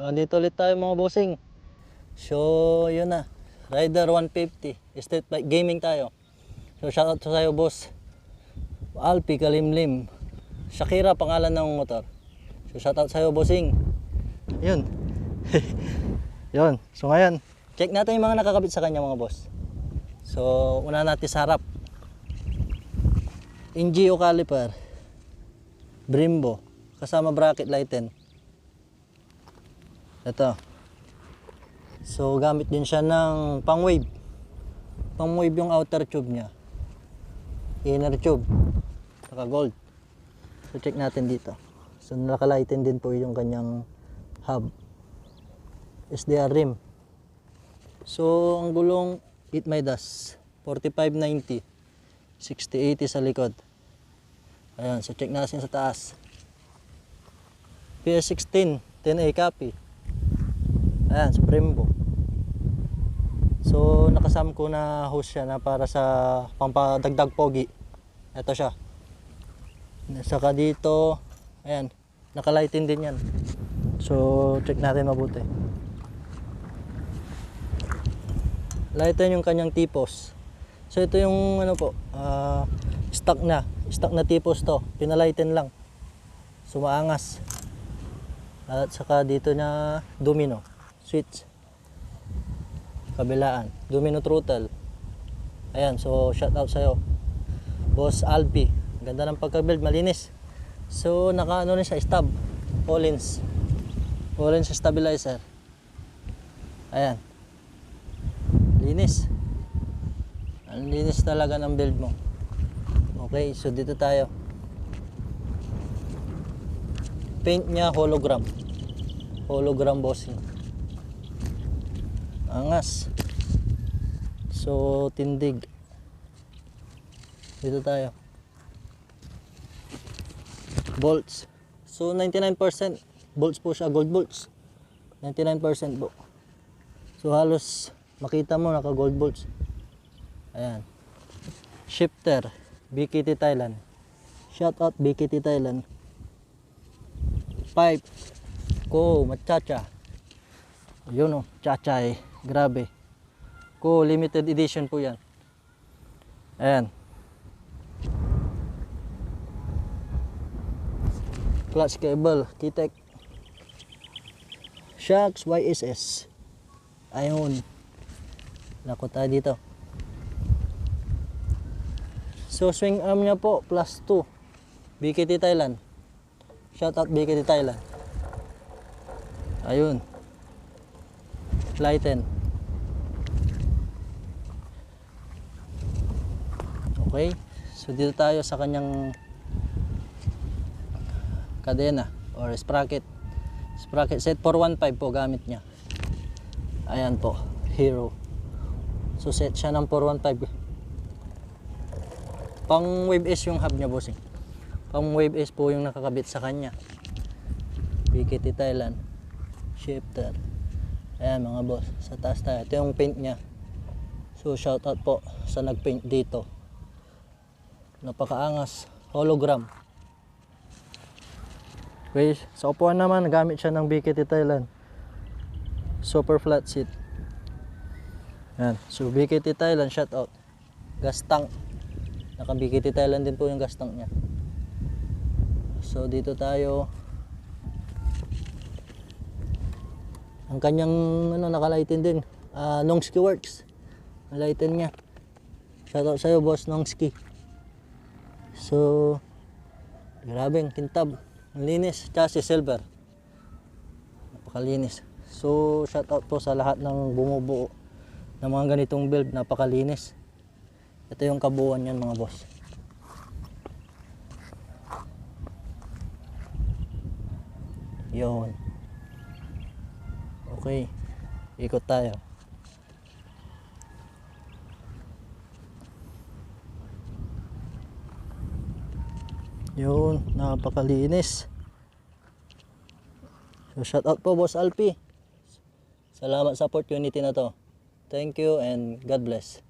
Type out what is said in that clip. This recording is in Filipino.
So, andito ulit tayo mga bossing. So, yun na. Rider 150. Street bike gaming tayo. So, shoutout sa sa'yo, boss. Alpi Kalimlim. Shakira, pangalan ng motor. So, shoutout sa'yo, bossing. Yun. Yun. So, ngayon, check natin yung mga nakakabit sa kanya, mga boss. So, una natin sa harap. NGO caliper. Brembo. Kasama bracket lighten. Ito. So, gamit din siya ng pang-wave. Pang-wave yung outer tube niya. Inner tube. Naka-gold. So, check natin dito. So, naka-lighten din po yung kanyang hub. SDR rim. So, ang gulong 8 Midas. 4590. 6080 sa likod. Ayan. So, check natin sa taas. PS16. 10A copy. Ayan, sa Brembo. So, nakasam ko na hose siya na para sa pampadagdag pogi. Ito siya. Saka dito, ayan, nakalighten din yan. So, check natin mabuti. Lighten yung kanyang tipos. So, ito yung ano po, stock na tipos to. Pinalighten lang. So, maangas. At saka dito na domino. Switch. Kabilaan. Domino throttle. Ayan. So, shout out sa'yo. Boss Alpi. Ganda ng pagka-build. Malinis. So, naka-ano rin siya. Stab. Collins. Collins stabilizer. Ayan. Linis. Ang linis talaga ng build mo. Okay. So, dito tayo. Paint niya hologram. Hologram bossing. Angas. So, tindig. Dito tayo. Bolts. So, 99% bolts po siya. Gold bolts. 99% po. So, halos makita mo naka gold bolts. Ayan. Shifter. BKT Thailand. Shout out BKT Thailand. Pipe. Ko, machacha. Yun o, chachay. Grabe. Ko, limited edition po yan. Ayan. Clutch cable, Kitek. Shocks, YSS. Ayun. Lako tayo dito. So, swing arm niya po, +2. BKT Thailand. Shout out BKT Thailand. Ayun. Lighten. Okay. So dito tayo sa kanyang kadena or sprocket. Sprocket set 415 po gamit niya. Ayan po. Hero. So set siya ng 415. Pang wave S yung hub niya, bossing. Pang wave S po yung nakakabit sa kanya. BKT Thailand. Shifter. Ayan mga boss, sa taas tayo. Ito yung paint niya. So shout out po sa nagpaint dito. Napakaangas. Hologram. Okay, sa upuan naman gamit siya ng BKT Thailand. Super flat seat. Ayan. So BKT Thailand, shout out. Gas tank. Naka BKT Thailand din po yung gas tank niya. So dito tayo. Ang kanyang nakalighten din. Nongski Works. Lighten niya. Shoutout sa'yo, boss Nongski. So, grabeng kintab. Ang linis. Chassis silver. Napakalinis. So, shoutout po sa lahat ng bumubuo ng mga ganitong build. Napakalinis. Ito yung kabuuan yan, mga boss. Yun. Okay, ikot tayo. Yun, napakalinis. So, shout out po, Boss Alpi. Salamat sa opportunity na to. Thank you and God bless.